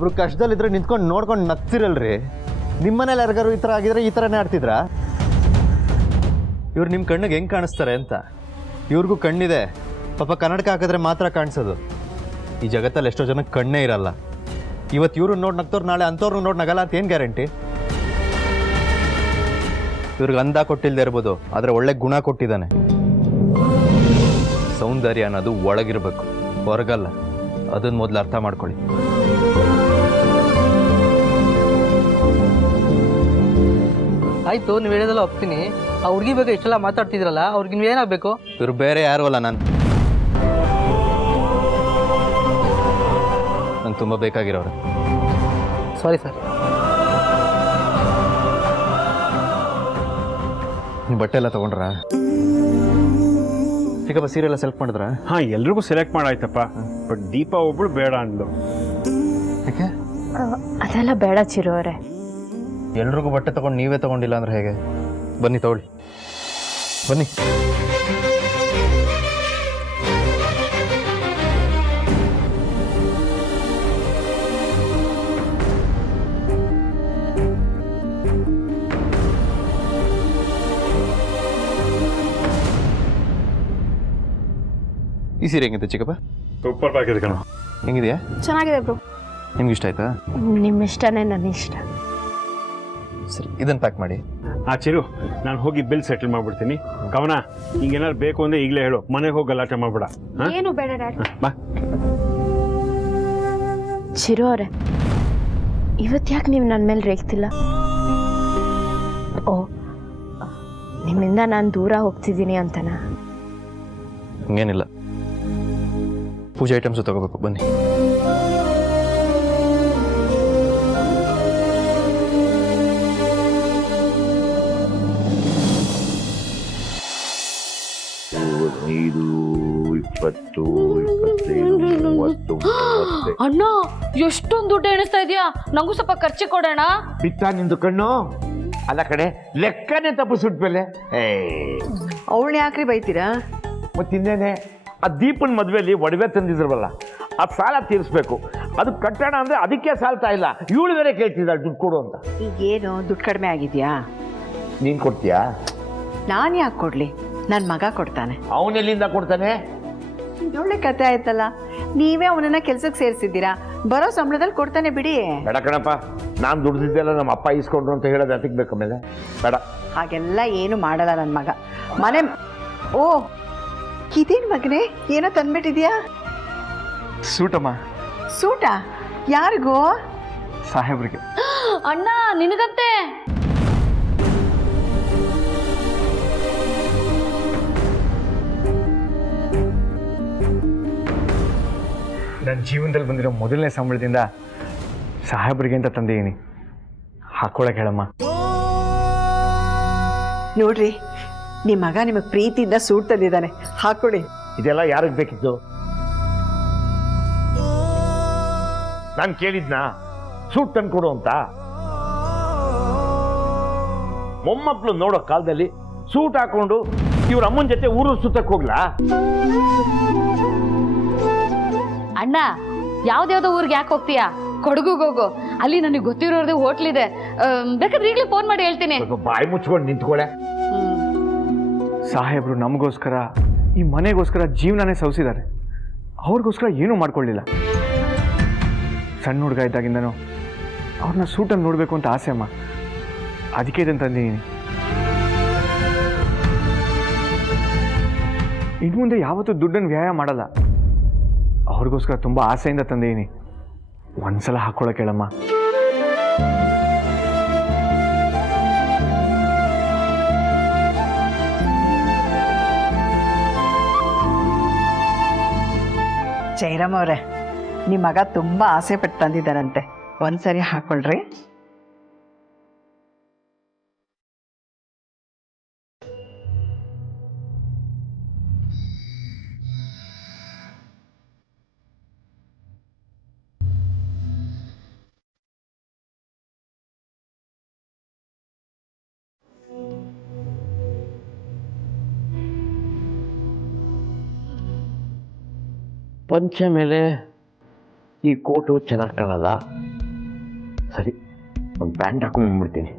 ಒಬ್ರು ಕಷ್ಟದಲ್ಲಿದ್ರೆ ನಿಂತ್ಕೊಂಡು ನೋಡ್ಕೊಂಡು ನಗ್ತಿರಲ್ರಿ. ನಿಮ್ಮನೇಲಿ ಯಾರಿಗಾರು ಈ ಥರ ಆಗಿದ್ರೆ ಈ ಥರನೇ ಆಡ್ತಿದ್ರಾ? ಇವ್ರು ನಿಮ್ಮ ಕಣ್ಣಿಗೆ ಹೆಂಗೆ ಕಾಣಿಸ್ತಾರೆ ಅಂತ. ಇವ್ರಿಗೂ ಕಣ್ಣಿದೆ, ಪಾಪ ಕನ್ನಡಕ ಹಾಕಿದ್ರೆ ಮಾತ್ರ ಕಾಣಿಸೋದು. ಈ ಜಗತ್ತಲ್ಲಿ ಎಷ್ಟೋ ಜನಕ್ಕೆ ಕಣ್ಣೇ ಇರಲ್ಲ. ಇವತ್ತು ಇವ್ರು ನೋಡಿ ನಗ್ತವ್ರು, ನಾಳೆ ಅಂಥವ್ರನ್ನ ನೋಡಿ ನಗಲ್ಲ ಅಂತ ಏನು ಗ್ಯಾರಂಟಿ? ಇವ್ರಿಗೆ ಅಂದ ಕೊಟ್ಟಿಲ್ಲದೆ ಇರ್ಬೋದು, ಆದರೆ ಒಳ್ಳೆ ಗುಣ ಕೊಟ್ಟಿದ್ದಾನೆ. ಸೌಂದರ್ಯ ಅನ್ನೋದು ಒಳಗಿರ್ಬೇಕು, ಹೊರಗಲ್ಲ. ಅದನ್ನ ಮೊದಲು ಅರ್ಥ ಮಾಡ್ಕೊಳ್ಳಿ. ಆಯ್ತು, ನೀವು ಹೇಳೋದೆಲ್ಲ ಒಪ್ತೀನಿ. ಆ ಹುಡುಗಿ ಬಗ್ಗೆ ಇಷ್ಟೆಲ್ಲ ಮಾತಾಡ್ತಿದ್ರಲ್ಲ, ಅವ್ರಿಗೆ ನೀವು ಏನಾಗಬೇಕು? ಇವ್ರು ಬೇರೆ ಯಾರು ಅಲ್ಲ, ನಾನು ನಂಗೆ ತುಂಬ ಬೇಕಾಗಿರೋರು. Sorry sir. ನೀವು ಬಟ್ಟೆ ಎಲ್ಲ ತೊಗೊಂಡ್ರಾ? ಚಿಕ್ಕಪ್ಪ ಸೀರೆ ಎಲ್ಲ ಸೆಲೆಕ್ಟ್ ಮಾಡಿದ್ರಾ? ಹಾಂ, ಎಲ್ರಿಗೂ ಸೆಲೆಕ್ಟ್ ಮಾಡಾಯ್ತಪ್ಪ. ಬಟ್ ದೀಪ ಒಬ್ಳು ಬೇಡ ಅಂದ್ಲು. ಯಾಕೆ? ಅದೆಲ್ಲ ಬೇಡ ಚಿರು ಅವರೇ. ಎಲ್ರಿಗೂ ಬಟ್ಟೆ ತೊಗೊಂಡು ನೀವೇ ತೊಗೊಂಡಿಲ್ಲ ಅಂದ್ರೆ ಹೇಗೆ? ಬನ್ನಿ ತಗೊಳ್ಳಿ, ಬನ್ನಿ. ಈ ಸೀರೆ ಹೆಂಗಿದೆ ಚಿಕ್ಕಪ್ಪ? ಸೂಪರ್ ಆಗಿದೆ ಕಣ. ಹೆಂಗಿದೆಯಾ? ಚೆನ್ನಾಗಿದೆ ಬ್ರೋ. ನಿಮ್ಗೆ ಇಷ್ಟ ಆಯ್ತಾ? ನಿಮ್ಮ ಇಷ್ಟನೇ ನನ್ನ ಇಷ್ಟ. ಸರಿ, ಇದನ್ನು ಪ್ಯಾಕ್ ಮಾಡಿ. ಚಿರು, ನಾನು ಹೋಗಿ ಬಿಲ್ ಸೆಟಲ್ ಮಾಡ್ಬಿಡ್ತೀನಿ. ಕವನ, ಹಿಂಗೇನಾದ್ರು ಬೇಕು ಅಂದ್ರೆ ಈಗಲೇ ಹೇಳು, ಮನೆಗೆ ಹೋಗಿ ಗಲಾಟೆ ಮಾಡ್ಬೇಡ. ಏನು ಬೇಡ ಡ್ಯಾಡಿ. ಬಾ. ಚಿರು ಅವರೇ, ಇವತ್ತು ಯಾಕೆ ನೀವು ನನ್ನ ಮೇಲೆ ರೇಗ್ತಿಲ್ಲ? ಓ, ನಿಮ್ಮಿಂದ ನಾನು ದೂರ ಹೋಗ್ತಿದ್ದೀನಿ ಅಂತನಾ? ಹಂಗೇನಿಲ್ಲ, ಪೂಜೆ ಐಟಮ್ಸು ತಗೋಬೇಕು. ಬನ್ನಿ. ಅಣ್ಣ, ಎಷ್ಟೊಂದು ದುಡ್ಡು ಎಣಿಸ್ತಾ ಇದೆಯಾ? ನಂಗೂ ಸ್ವಲ್ಪ ಖರ್ಚಿ ಕೊಡೋಣ. ಬಿತ್ತ ನಿಂದು ಕಣ್ಣು ಅಲ್ಲ ಕಡೆ, ಲೆಕ್ಕನೇ ತಪ್ಪಿಸ್ಬಿಟ್ಮೇಲೆ. ಅವಳನ್ನ ಯಾಕ್ರಿ ಬೈತೀರಾ? ಮತ್ತಿನ್ನೇನೆ, ಆ ದೀಪನ್ ಮದುವೆಯಲ್ಲಿ ಒಡವೆ ತಂದಿದ್ರವಲ್ಲ, ಅದು ಸಾಲ ತೀರಿಸ್ಬೇಕು. ಅದು ಕಟ್ಟೋಣ ಅಂದ್ರೆ ಅದಕ್ಕೆ ಸಾಲ್ತಾ ಇಲ್ಲ. ಇವಳು ಬೇರೆ ಕೇಳ್ತಿದ್ದಾಳೆ ದುಡ್ಡು ಕೊಡು ಅಂತ. ಈಗೇನು ದುಡ್ಡು ಕಡಿಮೆ ಆಗಿದ್ಯಾ? ನೀನ್ ಕೊಡ್ತೀಯಾ? ನಾನು ಯಾಕೆ ಕೊಡ್ಲಿ? ನನ್ನ ಮಗ ಕೊಡ್ತಾನೆ. ಅವನೆಲ್ಲಿಂದ ಕೊಡ್ತಾನೆ? ಒಳ್ಳೆ ಕತೆ ಆಯ್ತಲ್ಲ. ನೀವೇ ಅವನನ್ನ ಕೆಲ್ಸಕ್ಕೆ ಸೇರಿಸಿದ್ದೀರಾ, ಬರೋ ಸಂಬಳದಲ್ಲಿ ಕೊಡ್ತಾನೆ ಬಿಡಿ. ಬೇಡ ಕಣಪ್ಪ, ನಾನು ದುಡ್ದಿದ್ದೆಲ್ಲ ನಮ್ಮ ಅಪ್ಪ ಇಸ್ಕೊಂಡ್ರು ಅಂತ ಹೇಳೋದು ಅದಕ್ಕೆ ಬೇಕಮೇಲೆ. ಬೇಡ, ಹಾಗೆಲ್ಲ ಏನು ಮಾಡಲ್ಲ ನನ್ನ ಮಗ. ಮನೆ ಓ, ಇದೇನು ಮಗನೇ, ಏನೋ ತಂದ್ಬಿಟ್ಟಿದ್ಯಾ? ಸೂಟಮ್ಮ. ಸೂಟ? ಯಾರಿಗೂ? ಸಾಹೇಬ್ರಿಗೆ. ಅಣ್ಣ, ನಿನಗಂತೆ. ನನ್ನ ಜೀವನದಲ್ಲಿ ಬಂದಿರೋ ಮೊದಲನೇ ಸಂಬಳದಿಂದ ಸಾಹೇಬ್ರಿಗೆ ಅಂತ ತಂದಿದ್ದೀನಿ. ಹಾಕೊಳಕ್ ಹೇಳಮ್ಮ. ನೋಡ್ರಿ, ನಿಮ್ಮ ಮಗ ನಿಮಗೆ ಪ್ರೀತಿಯಿಂದ ಸೂಟ್ ತಂದಿದ್ದಾನೆ, ಹಾಕೊಡಿ. ಇದೆಲ್ಲ ಯಾರಿಗೆ ಬೇಕಿತ್ತು? ನಾನು ಕೇಳಿದ್ನಾ ಸೂಟ್ ತಂದು ಕೊಡು ಅಂತ? ಮೊಮ್ಮಕ್ಕಳು ನೋಡೋ ಕಾಲದಲ್ಲಿ ಸೂಟ್ ಹಾಕೊಂಡು ಇವ್ರ ಅಮ್ಮನ ಜೊತೆ ಊರು ಸುತ್ತಕ್ಕೆ ಹೋಗ್ಲಾ? ಅಣ್ಣ, ಯಾವ್ದ್ಯಾವ್ದೋ ಊರಿಗೆ ಯಾಕೆ ಹೋಗ್ತೀಯಾ? ಕೊಡಗುಗೆ ಹೋಗು, ಅಲ್ಲಿ ನನಗೆ ಗೊತ್ತಿರೋದೇ ಹೋಟ್ಲ್ ಇದೆ. ಬೇಕಾದ್ರೆ ಈಗಲೇ ಫೋನ್ ಮಾಡಿ ಹೇಳ್ತೀನಿ. ಬಾಯಿ ಮುಚ್ಕೊಂಡು ನಿಂತ್ಕೊಳ್ಳೆ. ಸಾಹೇಬ್ರು ನಮಗೋಸ್ಕರ, ಈ ಮನೆಗೋಸ್ಕರ ಜೀವನನೇ ಸವಿಸಿದ್ದಾರೆ. ಅವ್ರಿಗೋಸ್ಕರ ಏನೂ ಮಾಡ್ಕೊಳ್ಳಿಲ್ಲ. ಸಣ್ಣ ಹುಡುಗ ಇದ್ದಾಗಿಂದನೂ ಅವ್ರನ್ನ ಸೂಟನ್ನು ನೋಡಬೇಕು ಅಂತ ಆಸೆ ಅಮ್ಮ. ಅದಕ್ಕೆ ಇದನ್ನು ತಂದಿದ್ದೀನಿ. ಇನ್ನು ಮುಂದೆ ಯಾವತ್ತೂ ದುಡ್ಡನ್ನು ವ್ಯಯ ಮಾಡಲ್ಲ. ಅವ್ರಿಗೋಸ್ಕರ ತುಂಬ ಆಸೆಯಿಂದ ತಂದಿದ್ದೀನಿ. ಒಂದ್ಸಲ ಹಾಕ್ಕೊಳಕ್ಕೆ ಹೇಳಮ್ಮ. ಜೈರಾಮ್ ಅವರೇ, ನಿಮ್ಮ ಮಗ ತುಂಬ ಆಸೆ ಪಟ್ಟು ತಂದಿದ್ದಾರಂತೆ, ಒಂದ್ಸರಿ ಹಾಕೊಳ್ರಿ. ಪಂಚೆ ಮೇಲೆ ಈ ಕೋಟು ಚೆನ್ನಾಗಿ ಕಾಣಲ್ಲ. ಸರಿ, ಒಂದು ಪ್ಯಾಂಟ್ ಹಾಕೊಂಡ್ಬಿಡ್ತೀನಿ.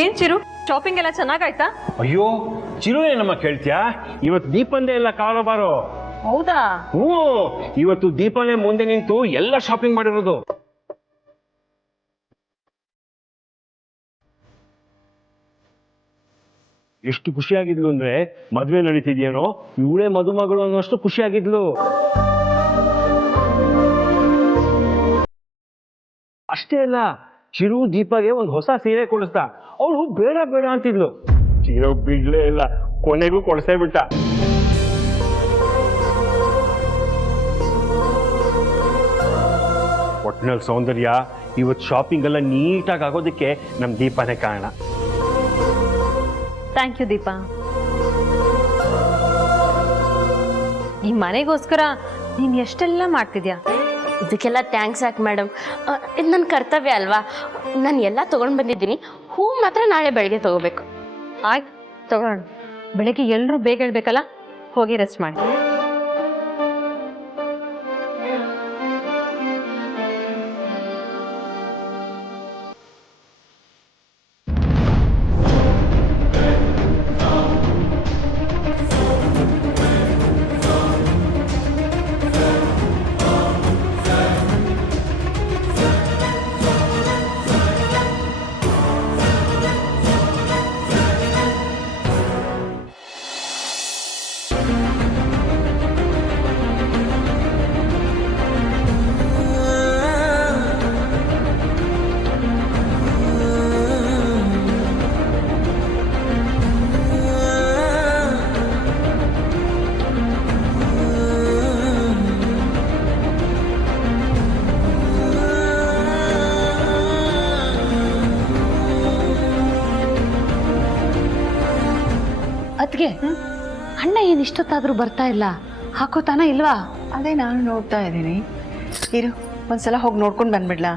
ಏನ್ ಚಿರು, ಶಾಪಿಂಗ್ ಎಲ್ಲ ಚೆನ್ನಾಗಾಯ್ತಾ? ಅಯ್ಯೋ ಚಿರು ಏನಮ್ಮ ಕೇಳ್ತೀಯಾ? ಇವತ್ತು ದೀಪಂದೇ ಎಲ್ಲ ಕಾರೋಬಾರು. ಹೌದಾ? ಹ್ಞೂ, ಇವತ್ತು ದೀಪನೇ ಮುಂದೆ ನಿಂತು ಎಲ್ಲ ಶಾಪಿಂಗ್ ಮಾಡಿರೋದು. ಎಷ್ಟು ಖುಷಿಯಾಗಿದ್ಲು ಅಂದ್ರೆ ಮದ್ವೆ ನಡೀತಿದ್ಯೇನೋ ಇವಳೇ ಮದುಮಗಳು ಅನ್ನೋಷ್ಟು ಖುಷಿಯಾಗಿದ್ಲು. ಅಷ್ಟೇ ಅಲ್ಲ, ಚಿರು ದೀಪಗೆ ಒಂದು ಹೊಸ ಸೀರೆ ಕೊಡಿಸ್ದ. ಅವಳು ಬೇಡ ಬೇಡ ಅಂತಿದ್ಲು. ಚಿರು ಬಿಡ್ಲೇ ಇಲ್ಲ, ಕೊನೆಗೂ ಕೊಡ್ಸೇ ಬಿಟ್ಟ. ಒಟ್ನಲ್ಲಿ ಸೌಂದರ್ಯ, ಇವತ್ತು ಶಾಪಿಂಗ್ ಎಲ್ಲ ನೀಟಾಗಿ ಆಗೋದಕ್ಕೆ ನಮ್ ದೀಪನೇ ಕಾರಣ. Thank you Deepa. ಈ ಮನೆಗೋಸ್ಕರ ನೀನ್ ಎಷ್ಟೆಲ್ಲ ಮಾಡ್ತಿದ್ಯಾ. ಇದಕ್ಕೆಲ್ಲ ಥ್ಯಾಂಕ್ಸ್ ಯಾಕೆ ಮೇಡಮ್, ಇದು ನನ್ನ ಕರ್ತವ್ಯ ಅಲ್ವಾ. ನಾನು ಎಲ್ಲ ತೊಗೊಂಡು ಬಂದಿದ್ದೀನಿ. ಹೂ ಮಾತ್ರ ನಾಳೆ ಬೆಳಗ್ಗೆ ತೊಗೋಬೇಕು. ಆಯ್ತು, ತಗೋಣ. ಬೆಳಗ್ಗೆ ಎಲ್ಲರೂ ಬೇಗ ಹೇಳ್ಬೇಕಲ್ಲ, ಹೋಗಿ ರೆಸ್ಟ್ ಮಾಡಿ. ಅದ್ಗೆ ಅಣ್ಣ ಏನು ಇಷ್ಟೊತ್ತಾದ್ರೂ ಬರ್ತಾ ಇಲ್ಲ, ಹಾಕೋತಾನ ಇಲ್ವಾ? ಅದೇ ನಾನು ನೋಡ್ತಾ ಇದ್ದೀನಿ. ಇರು, ಒಂದ್ಸಲ ಹೋಗಿ ನೋಡ್ಕೊಂಡು ಬಂದ್ಬಿಡ್ಲಾ?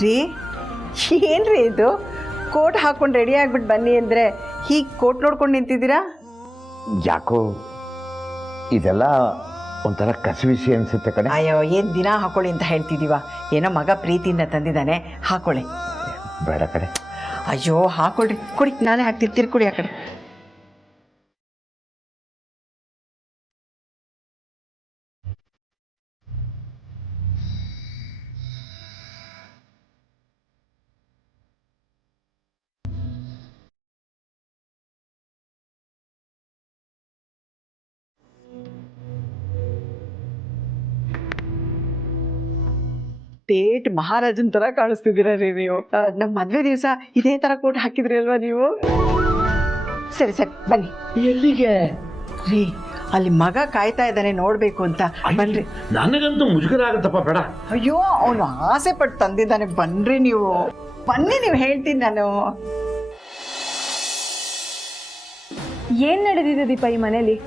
ರೀ, ಏನ್ರಿ ಇದು? ಕೋಟ್ ಹಾಕೊಂಡು ರೆಡಿ ಆಗ್ಬಿಟ್ಟು ಬನ್ನಿ ಅಂದರೆ ಹೀಗೆ ಕೋಟ್ ನೋಡ್ಕೊಂಡು ನಿಂತಿದ್ದೀರಾ? ಯಾಕೋ ಇದೆಲ್ಲ ಒಂಥರ ಕಸಿವಿಸಿ ಅನ್ಸುತ್ತೆ ಕಣೆ. ಅಯ್ಯೋ, ಏನು ದಿನ ಹಾಕೊಳ್ಳಿ ಅಂತ ಹೇಳ್ತಿದ್ದೀವ? ಏನೋ ಮಗ ಪ್ರೀತಿಯಿಂದ ತಂದಿದ್ದಾನೆ, ಹಾಕೊಳ್ಳಿ. ಬೇಡ ಕಡೆ. ಅಯ್ಯೋ, ಹಾಕೊಳ್ರಿ, ಕೊಡಿ, ನಾನೇ ಹಾಕ್ತೀನಿ. ತಿರ್ಕೊಡಿ ಆ ಕಡೆ. ಡೇಟ್ ಮಹಾರಾಜನ್ ತರ ಕಾಣಿಸ್ತಿದ್ದೀರಾ ರೀ ನೀವು. ನಮ್ಮ ಮದ್ವೆ ದಿವಸ ಇದೇ ತರ ಕೋಟ್ ಹಾಕಿದ್ರಿ ಅಲ್ವಾ ನೀವು? ಸರಿ ಸರಿ, ಬನ್ನಿ. ಎಲ್ಲಿಗೆ ರೀ, ಅಲ್ಲಿ ಮಗ ಕಾಯ್ತಾ ಇದ್ದಾನೆ, ನೋಡ್ಬೇಕು ಅಂತ. ಬನ್ರಿ. ನನಗಂತೂ ಮುಜುಗರ ಆಗುತ್ತಪ್ಪ, ಬೇಡ. ಅಯ್ಯೋ, ಅವನು ಆಸೆ ಪಟ್ಟು ತಂದಿದ್ದಾನೆ. ಬನ್ರಿ ನೀವು, ಬನ್ನಿ, ನೀವು ಹೇಳ್ತೀನಿ ನಾನು. ಏನ್ ನಡೆದಿದೆ ದೀಪ ಈ ಮನೇಲಿ?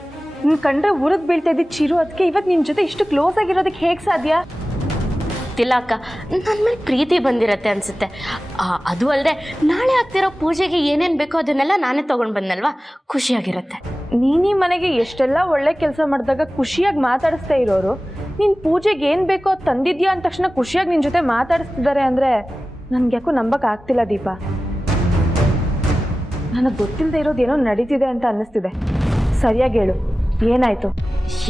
ನೀನ್ ಕಂಡ್ರೆ ಉರಗ್ ಬೀಳ್ತಾ ಇದ್ದಿ ಚಿರು, ಅದಕ್ಕೆ ಇವತ್ತು ನಿನ್ ಜೊತೆ ಇಷ್ಟು ಕ್ಲೋಸ್ ಆಗಿರೋದಕ್ಕೆ ಹೇಗ್ ಸಾಧ್ಯ? ಗೊತ್ತಿಲ್ಲ ಅಕ್ಕ, ನನ್ನ ಮೇಲೆ ಪ್ರೀತಿ ಬಂದಿರತ್ತೆ ಅನ್ಸುತ್ತೆ. ಅದು ಅಲ್ಲದೆ ನಾಳೆ ಆಗ್ತಿರೋ ಪೂಜೆಗೆ ಏನೇನು ಬೇಕೋ ಅದನ್ನೆಲ್ಲ ನಾನೇ ತೊಗೊಂಡು ಬಂದಲ್ವಾ, ಖುಷಿಯಾಗಿರುತ್ತೆ. ನೀನೀ ಮನೆಗೆ ಎಷ್ಟೆಲ್ಲ ಒಳ್ಳೆ ಕೆಲಸ ಮಾಡಿದಾಗ ಖುಷಿಯಾಗಿ ಮಾತಾಡಿಸ್ತಾ ಇರೋರು, ನೀನು ಪೂಜೆಗೆ ಏನು ಬೇಕೋ ತಂದಿದ್ಯಾ ಅಂದ ತಕ್ಷಣ ಖುಷಿಯಾಗಿ ನಿನ್ನ ಜೊತೆ ಮಾತಾಡಿಸ್ತಿದ್ದಾರೆ ಅಂದರೆ ನನ್ಗೆ ಯಾಕೋ ನಂಬಕ್ಕೆ ಆಗ್ತಿಲ್ಲ ದೀಪ. ನನಗೆ ಗೊತ್ತಿಲ್ಲದೆ ಇರೋದೇನೋ ನಡೀತಿದೆ ಅಂತ ಅನ್ನಿಸ್ತಿದೆ. ಸರಿಯಾಗಿ ಹೇಳು, ಏನಾಯ್ತು?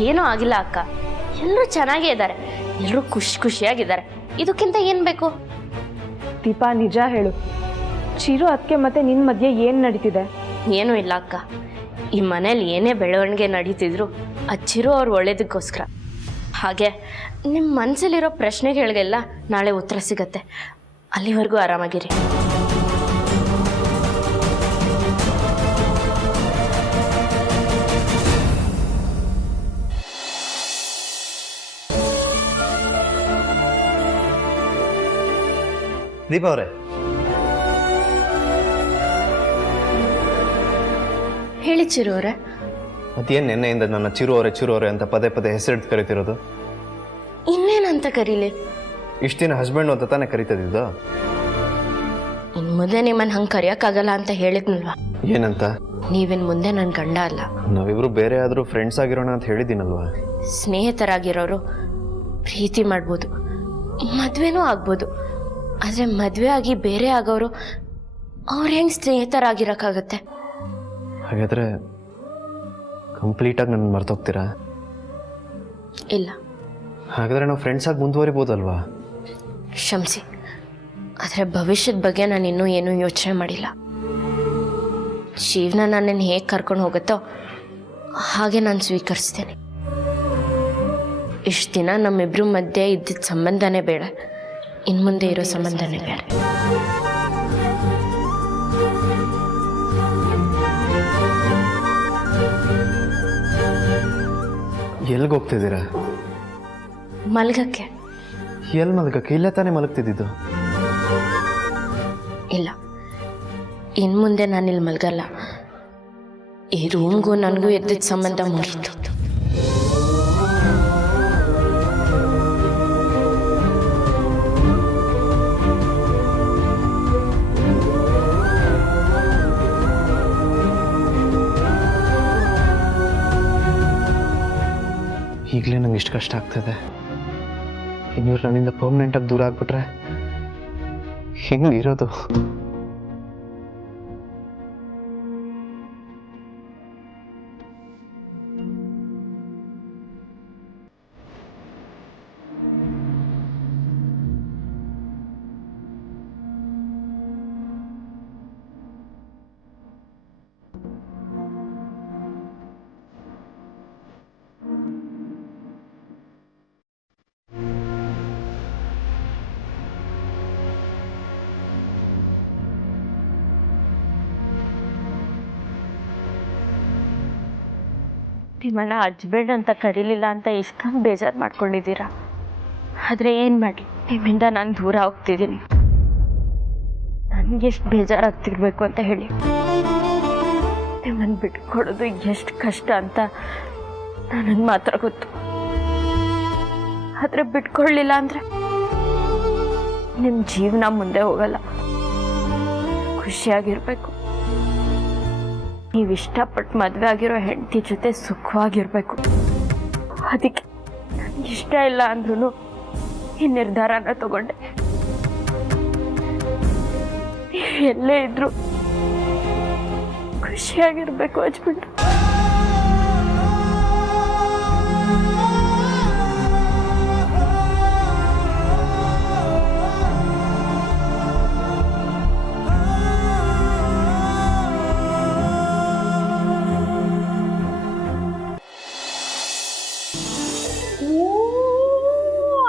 ಏನೂ ಆಗಿಲ್ಲ ಅಕ್ಕ, ಎಲ್ಲರೂ ಚೆನ್ನಾಗೇ ಇದ್ದಾರೆ, ಎಲ್ಲರೂ ಖುಷಿಯಾಗಿದ್ದಾರೆ. ಇದಕ್ಕಿಂತ ಏನು ಬೇಕು? ದೀಪ, ನಿಜ ಹೇಳು, ಚಿರು ಅದಕ್ಕೆ ಮತ್ತೆ ನಿನ್ನ ಮಧ್ಯೆ ಏನು ನಡೀತಿದೆ? ಏನೂ ಇಲ್ಲ ಅಕ್ಕ, ಈ ಮನೇಲಿ ಏನೇ ಬೆಳವಣಿಗೆ ನಡೀತಿದ್ರು ಚಿರು ಅವ್ರು ಒಳ್ಳೇದಕ್ಕೋಸ್ಕರ. ಹಾಗೆ ನಿಮ್ಮ ಮನಸ್ಸಲ್ಲಿರೋ ಪ್ರಶ್ನೆಗಳಿಗೆಲ್ಲ ನಾಳೆ ಉತ್ತರ ಸಿಗತ್ತೆ. ಅಲ್ಲಿವರೆಗೂ ಆರಾಮಾಗಿರಿ. ದೀಪ ಅವರೇ, ಹೇಳಿ ಚಿರು ಅವರೇ. ಮತ್ತೇನು ನೆನ್ನೆಯಿಂದ ನನ್ನ ಚಿರು ಅವರೇ ಅಂತ ಪದೇ ಪದೇ ಹೆಸರಿಟ್ಟು ಕರಿತಿರೋದು? ಇನ್ನೇನಂತ ಕರೀಲಿ? ಇಷ್ಟು ದಿನ ಹಸ್ಬೆಂಡು ಅಂತ ತಾನೇ ಕರಿತದಿದ್ದು? ಇನ್ನು ಮುಂದೆ ನಿಮ್ಮನ್ನು ಹಂಗೆ ಕರೆಯೋಕ್ಕಾಗಲ್ಲ ಅಂತ ಹೇಳಿದ್ನಲ್ವಾ? ಏನಂತ? ನೀವಿನ್ ಮುಂದೆ ನನ್ನ ಗಂಡ ಅಲ್ಲ. ನಾವಿಬ್ರು ಬೇರೆ ಆದರೂ ಫ್ರೆಂಡ್ಸ್ ಆಗಿರೋಣ ಅಂತ ಹೇಳಿದ್ದೀನಲ್ವಾ? ಸ್ನೇಹಿತರಾಗಿರೋರು ಪ್ರೀತಿ ಮಾಡ್ಬೋದು, ಮದುವೆನೂ ಆಗ್ಬೋದು. ಆದರೆ ಮದುವೆ ಆಗಿ ಬೇರೆ ಆಗೋರು ಅವ್ರು ಹೆಂಗೆ ಸ್ನೇಹಿತರಾಗಿರೋಕ್ಕಾಗತ್ತೆ? ಹಾಗಾದರೆ ಕಂಪ್ಲೀಟಾಗಿ ನನ್ನ ಮರ್ತೋಗ್ತೀರಾ? ಇಲ್ಲ. ಹಾಗಾದರೆ ನಾವು ಫ್ರೆಂಡ್ಸಾಗಿ ಮುಂದುವರಿಬೋದಲ್ವಾ? ಕ್ಷಮಿಸಿ, ಆದರೆ ಭವಿಷ್ಯದ ಬಗ್ಗೆ ನಾನು ಇನ್ನೂ ಏನೂ ಯೋಚನೆ ಮಾಡಿಲ್ಲ. ಜೀವನ ನನ್ನನ್ನು ಹೇಗೆ ಕರ್ಕೊಂಡು ಹೋಗುತ್ತೋ ಹಾಗೆ ನಾನು ಸ್ವೀಕರಿಸ್ತೇನೆ. ಇಷ್ಟು ದಿನ ನಮ್ಮಿಬ್ಬರ ಮಧ್ಯೆ ಇದ್ದಿದ್ದ ಸಂಬಂಧನೇ ಬೇಡ, ಇನ್ನು ಮುಂದೆ ಇರೋ ಸಂಬಂಧನೇ ಬೇಡ. ಎಲ್ಲಿಗೆ ಹೋಗ್ತಿದ್ದೀರಾ? ಮಲ್ಗಕ್ಕೆ. ಎಲ್ಲಿ ಮಲ್ಗಕ್ಕೆ? ಇಲ್ಲೇ ತಾನೇ ಮಲಗ್ತಿದ್ದಿದ್ದು. ಇಲ್ಲ, ಇನ್ನು ಮುಂದೆ ನಾನಿಲ್ಲಿ ಮಲ್ಗಲ್ಲ. ಈ ರೂಮ್ಗೂ ನನಗೂ ಇದ್ದಿದ್ದ ಸಂಬಂಧ ಮುಗೀತು. ಈಗಲೇ ನಂಗೆ ಇಷ್ಟು ಕಷ್ಟ ಆಗ್ತದೆ. ಇವ್ರು ನನ್ನಿಂದ ಪರ್ಮನೆಂಟಾಗಿ ದೂರ ಆಗ್ಬಿಟ್ರೆ ಹೆಂಗಿರೋದು? ನಿಮ್ಮನ್ನ ಹಸ್ಬೆಂಡ್ ಅಂತ ಕರೀಲಿಲ್ಲ ಅಂತ ಇಷ್ಟೊಂದು ಬೇಜಾರು ಮಾಡ್ಕೊಂಡಿದ್ದೀರಾ. ಆದರೆ ಏನು ಮಾಡಲಿ, ನಿಮ್ಮಿಂದ ನಾನು ದೂರ ಹೋಗ್ತಿದ್ದೀನಿ. ನನಗೆ ಎಷ್ಟು ಬೇಜಾರಾಗ್ತಿರ್ಬೇಕು ಅಂತ ಹೇಳಿ. ನಿಮ್ಮನ್ನು ಬಿಟ್ಕೊಡೋದು ಎಷ್ಟು ಕಷ್ಟ ಅಂತ ನನಗೆ ಮಾತ್ರ ಗೊತ್ತು. ಆದರೆ ಬಿಟ್ಕೊಳ್ಳಿಲ್ಲ ಅಂದರೆ ನಿಮ್ಮ ಜೀವನ ಮುಂದೆ ಹೋಗಲ್ಲ. ಖುಷಿಯಾಗಿರ್ಬೇಕು. ನೀವು ಇಷ್ಟಪಟ್ಟು ಮದುವೆ ಆಗಿರೋ ಹೆಂಡತಿ ಜೊತೆ ಸುಖವಾಗಿರ್ಬೇಕು. ಅದಕ್ಕೆ ನನಗೆ ಇಷ್ಟ ಇಲ್ಲ ಅಂದ್ರೂ ಈ ನಿರ್ಧಾರನ ತಗೊಂಡೆ. ನೀವು ಎಲ್ಲೇ ಇದ್ರು ಖುಷಿಯಾಗಿರ್ಬೇಕು ಹಚ್ಬಿಟ್ಟು.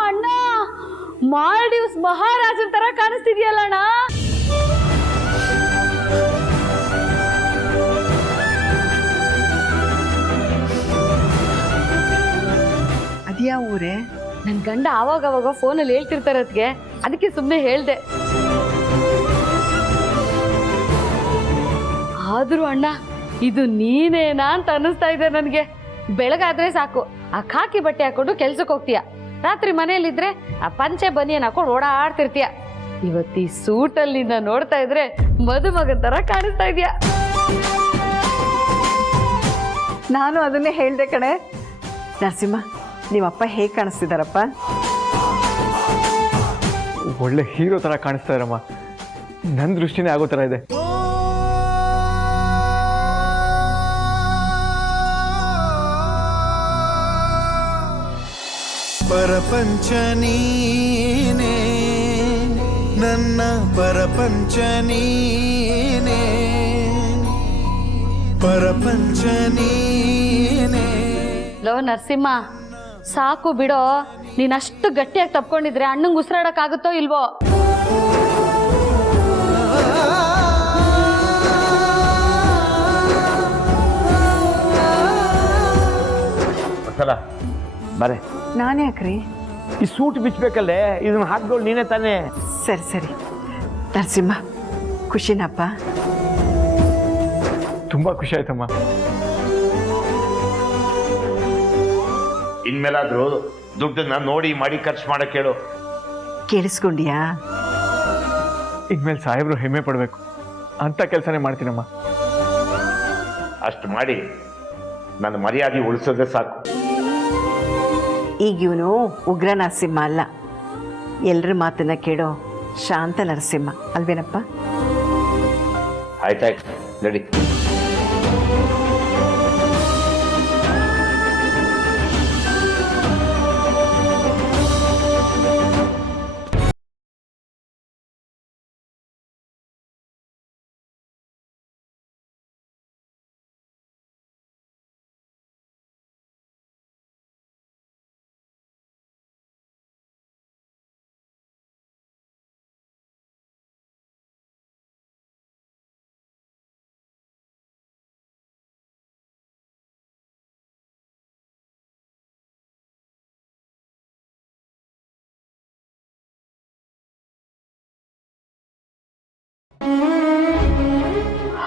ಅಣ್ಣ, ಮಾಲ್ಡೀವ್ಸ್ ಮಹಾರಾಜನ್ ತರ ಕಾಣಿಸ್ತಿದ್ಯಲ್ಲ ಅಣ್ಣ. ಅದ್ಯಾವ ಊರೇ? ನನ್ನ ಗಂಡ ಆವಾಗ ಫೋನಲ್ಲಿ ಹೇಳ್ತಿರ್ತಾರೆ ಅದಕ್ಕೆ ಸುಮ್ಮನೆ ಹೇಳ್ದೆ. ಆದ್ರೂ ಅಣ್ಣ, ಇದು ನೀನೇನಾ ಅಂತ ಅನ್ನಿಸ್ತಾ ಇದೆ ನನಗೆ. ಬೆಳಗಾದ್ರೆ ಸಾಕು ಆ ಖಾಕಿ ಬಟ್ಟೆ ಹಾಕೊಂಡು ಕೆಲ್ಸಕ್ಕೆ ಹೋಗ್ತೀಯ, ರಾತ್ರಿ ಮನೆಯಲ್ಲಿದ್ರೆ ಆ ಪಂಚೆ ಬನಿಯನ್ ಹಾಕೊಂಡು ಓಡಾಡ್ತಿರ್ತೀಯ. ಇವತ್ತು ಈ ಸೂಟಲ್ಲಿ ನಿನ್ನ ನೋಡ್ತಾ ಇದ್ರೆ ಮದುಮಗನ್ ತರ ಕಾಣಿಸ್ತಾ ಇದೀಯ. ನಾನು ಅದನ್ನೇ ಹೇಳ್ದೆ ಕಣೆ. ನರಸಿಂಹ, ನಿಮ್ಮಪ್ಪ ಹೇಗೆ ಕಾಣಿಸ್ತಿದಾರಪ್ಪ? ಒಳ್ಳೆ ಹೀರೋ ಥರ ಕಾಣಿಸ್ತಾ ಇರಮ್ಮ. ನನ್ನ ದೃಷ್ಟಿನೇ ಆಗೋ ಥರ ಇದೆ. ಪರಪಂಚ ನೀನೇ, ನನ್ನ ಪರಪಂಚ ನೀನೇ, ಪರಪಂಚ ನೀನೇ. ಲೋ ನರಸಿಂಹ, ಸಾಕು ಬಿಡೋ. ನೀನಷ್ಟು ಗಟ್ಟಿಯಾಗಿ ತಪ್ಕೊಂಡಿದ್ರೆ ಅಣ್ಣಂಗೆ ಉಸಿರಾಡಕ್ಕಾಗುತ್ತೋ ಇಲ್ವೋ? ಬರೇ. ನಾನೇ ಯಾಕ್ರಿ? ಈ ಸೂಟ್ ಬಿಚ್ಚಬೇಕಲ್ಲೇ, ಇದನ್ನ ಹಾಕ್ದೋಳು ನೀನೇ ತಾನೇ. ಸರಿ ಸರಿ, ನರಸಿಂಹ ಖುಷಿನಪ್ಪ? ತುಂಬ ಖುಷಿ ಆಯ್ತಮ್ಮ. ಇನ್ಮೇಲಾದ್ರೂ ದುಡ್ಡನ್ನ ನೋಡಿ ಮಾಡಿ ಖರ್ಚು ಮಾಡಕ್ಕೆ ಹೇಳು. ಕೇಳಿಸ್ಕೊಂಡಿಯಾ? ಇನ್ಮೇಲೆ ಸಾಹೇಬರು ಹೆಮ್ಮೆ ಪಡಬೇಕು ಅಂತ ಕೆಲಸನೇ ಮಾಡ್ತೀನಮ್ಮ. ಅಷ್ಟು ಮಾಡಿ ನನ್ನ ಮರ್ಯಾದೆ ಉಳಿಸೋದೇ ಸಾಕು. ಈಗ ಇವನು ಉಗ್ರ ನರಸಿಂಹ ಅಲ್ಲ, ಎಲ್ಲರ ಮಾತನ್ನ ಕೇಳೋ ಶಾಂತ ನರಸಿಂಹ ಅಲ್ವೇನಪ್ಪ? ಆಯ್ತಾಯ್ತು ನಡಿ.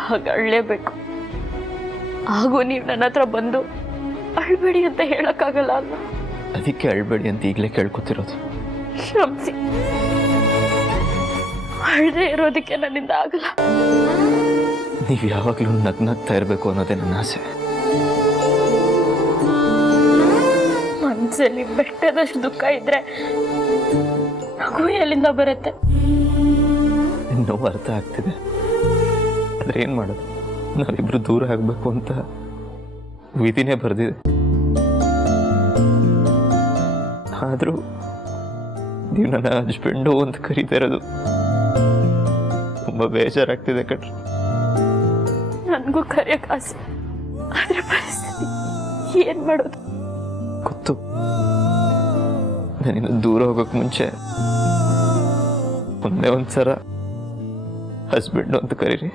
ಹಾಗೆ ಅಳ್ಳೇಬೇಕು. ಹಾಗೂ ನೀವು ನನ್ನ ಹತ್ರ ಬಂದು ಅಳ್ಬೇಡಿ ಅಂತ ಹೇಳಕ್ಕಾಗಲ್ಲ ಅಲ್ಲ. ಅದಕ್ಕೆ ಅಳ್ಬೇಡಿ ಅಂತ ಈಗಲೇ ಕೇಳ್ಕೊತಿರೋದು. ಕ್ಷಮಿಸಿ, ಅಳದೆ ಇರೋದಕ್ಕೆ ನನ್ನಿಂದ ಆಗಲ್ಲ. ನೀವು ಯಾವಾಗಲೂ ನಗ್ನಾಗ್ತಾ ಇರಬೇಕು ಅನ್ನೋದೇ ನನ್ನ ಆಸೆ. ಮನಸ್ಸಲ್ಲಿ ಬೆಟ್ಟದಷ್ಟು ದುಃಖ ಇದ್ರೆ ನಗು ಎಲ್ಲಿಂದ ಬರುತ್ತೆ? ನೋವು ಅರ್ಥ ಆಗ್ತಿದೆ, ಆದ್ರೆ ಏನು ಮಾಡೋದು? ನಾವಿಬ್ರು ದೂರ ಆಗಬೇಕು ಅಂತ ವಿಧಿನೇ ಬರೆದಿದೆ. ಆದರೂ ನೀವು ನನ್ನ ಹಸ್ಬೆಂಡು ಅಂತ ಕರೀತಾ ಇರೋದು ತುಂಬ ಬೇಜಾರಾಗ್ತಿದೆ ಕಣ್ರಿ. ನನಗೂ ಕರೆಯಕ್ಕೆ ಆಸೆ, ಆದ್ರೆ ಪರಿಸ್ಥಿತಿ ಏನು ಮಾಡೋದು? ಗೊತ್ತು, ನಾನಿನ್ನು ದೂರ ಹೋಗೋಕೆ ಮುಂಚೆ ಒಂದೇ ಒಂದ್ಸಲ ಹಸ್ಬೆಂಡು ಅಂತ ಕರೀರಿ.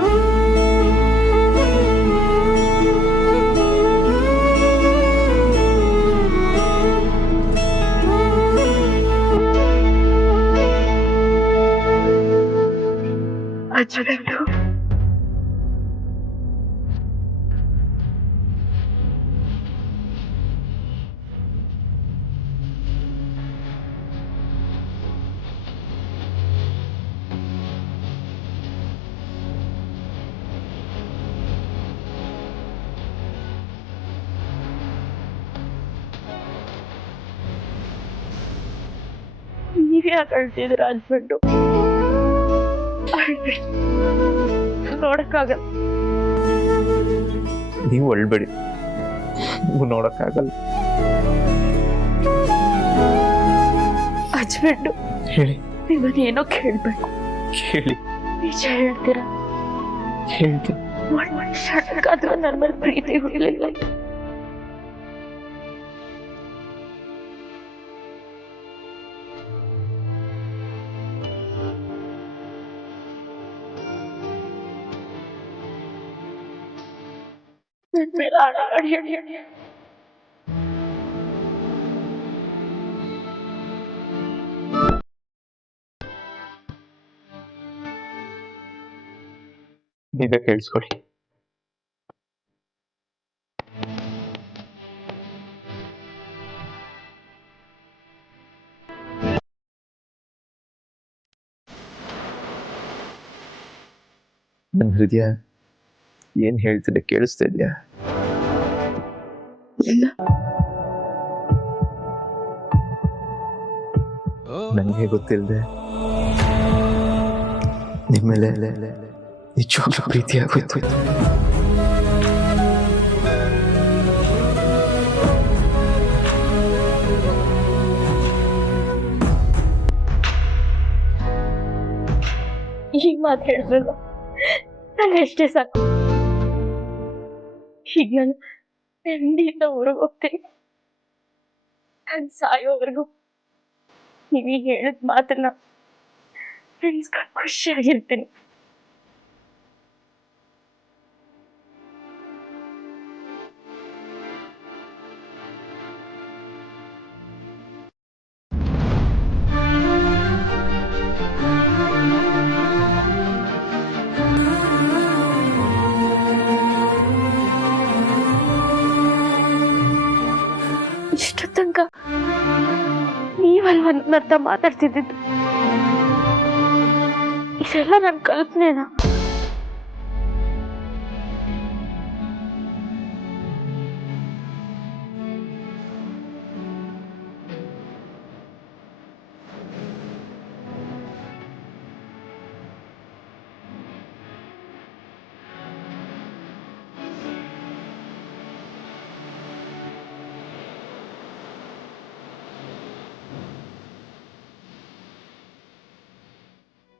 ನೀವೇ ಯಾಕೆ ಅಳ್ತಿದ್ದೀರ ಹಸ್ಬೆಂಡು? ಅಳ್ಬೇಡಿ, ನೋಡಕ್ಕಾಗಲ್ಲ. ನೀವು ಅಳ್ಬೇಡಿ, ನೀವು ನೋಡೋಕ್ಕಾಗಲ್ಲ. ಹಸ್ಬೆಂಡು ಹೇಳಿ. ನಿಮ್ಮನ್ನೇನೋ ಕೇಳಬೇಕು. ಹೇಳಿ. ನಿಜ ಹೇಳ್ತೀರಾ? ಹೇಳ್ತೀನಿ. ಕ್ಷಣಕ್ಕಾದ್ರೂ ನನ್ನ ಮೇಲೆ ಪ್ರೀತಿ ಹುಟ್ಟಲಿಲ್ಲ. ನನ್ನ ಮೇಲೆ ಆಡಿ ನೀವೇ ಕೇಳಿಸ್ಕೊಳ್ಳಿ. ನನ್ನ ಹೃದಯ ಏನ್ ಹೇಳ್ತಿದೆ ಕೇಳಿಸ್ತಾ ಇದೆಯಾ? ನನಗೆ ಗೊತ್ತಿಲ್ಲದೆ ನಿಮ್ಮ ಮೇಲೆ ನಿಜವಾಗ್ಲೂ ಪ್ರೀತಿ ಆಗೋಯ್ತು. ಈಗ ಮಾತು ಹೇಳಿದ್ರಲ್ಲ, ನಂಗೆ ಎಷ್ಟೇ ಸಾಕು. ಈಗ ನಾನು ನೆಮ್ಮದಿಯಿಂದ ಊರಿಗೆ ಹೋಗ್ತೀನಿ. ನಾನು ಸಾಯೋವರೆಗೂ ನೀವೀಗ ಹೇಳಿದ ಮಾತನ್ನ ನೆನ್ಸ್ಕೊಂಡು ಖುಷಿಯಾಗಿರ್ತೀನಿ. ನೀವಲ್ವ ನನ್ನ ಹತ್ರ ಮಾತಾಡ್ತಿದ್ದಿದ್ದು ಇದೆಲ್ಲ ನನ್ನ ಕಲ್ಪನೆನಾ?